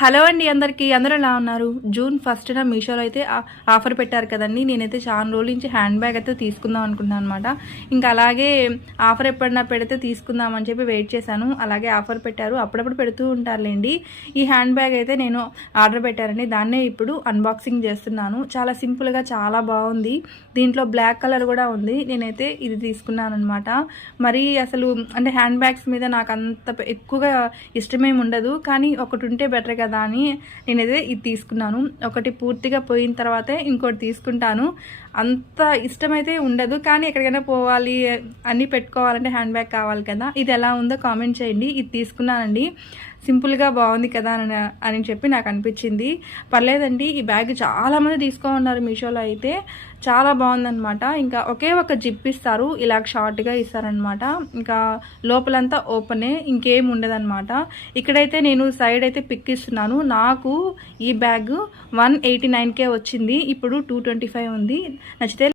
Hello అండి అందరికీ, అందరూ ఎలా ఉన్నారు? జూన్ 1న మీషోలో అయితే ఆఫర్ పెట్టారు కదండి. నేనైతే చాలా రోజుల నుంచి హ్యాండ్ బ్యాగ్ అయితే తీసుకుందాం అనుకుంటున్నాను అనమాట. ఇంకా అలాగే ఆఫర్ ఎప్పుడన్నా పెడితే తీసుకుందామని చెప్పి వెయిట్ చేశాను. అలాగే ఆఫర్ పెట్టారు, అప్పుడప్పుడు పెడుతూ ఉంటారులేండి. ఈ హ్యాండ్ బ్యాగ్ అయితే నేను ఆర్డర్ పెట్టారండి, దాన్నే ఇప్పుడు అన్బాక్సింగ్ చేస్తున్నాను. చాలా సింపుల్గా చాలా బాగుంది. దీంట్లో బ్లాక్ కలర్ కూడా ఉంది. నేనైతే ఇది తీసుకున్నాను అనమాట. మరి అసలు అంటే హ్యాండ్ బ్యాగ్స్ మీద నాకు అంత ఎక్కువగా ఇష్టమేమి ఉండదు, కానీ ఒకటి ఉంటే బెటర్ కదా అని నేనైతే ఇది తీసుకున్నాను. ఒకటి పూర్తిగా పోయిన తర్వాతే ఇంకోటి తీసుకుంటాను. అంత ఇష్టమైతే ఉండదు, కానీ ఎక్కడికైనా పోవాలి అన్నీ పెట్టుకోవాలంటే హ్యాండ్ బ్యాగ్ కావాలి కదా. ఇది ఎలా ఉందో కామెంట్ చేయండి. ఇది తీసుకున్నానండి, సింపుల్గా బాగుంది కదా అని చెప్పి నాకు అనిపించింది. పర్లేదండి, ఈ బ్యాగ్ చాలామంది తీసుకోమన్నారు మీషోలో అయితే. చాలా బాగుందనమాట. ఇంకా ఒకే ఒక జిప్ ఇస్తారు, ఇలా షార్ట్గా ఇస్తారనమాట. ఇంకా లోపలంతా ఓపెనే, ఇంకేం ఉండదన్నమాట. ఇక్కడైతే నేను సైడ్ అయితే పిక్ ఇస్తున్నాను. నాకు ఈ బ్యాగ్ 189కే వచ్చింది, ఇప్పుడు 225 ఉంది. నచ్చితే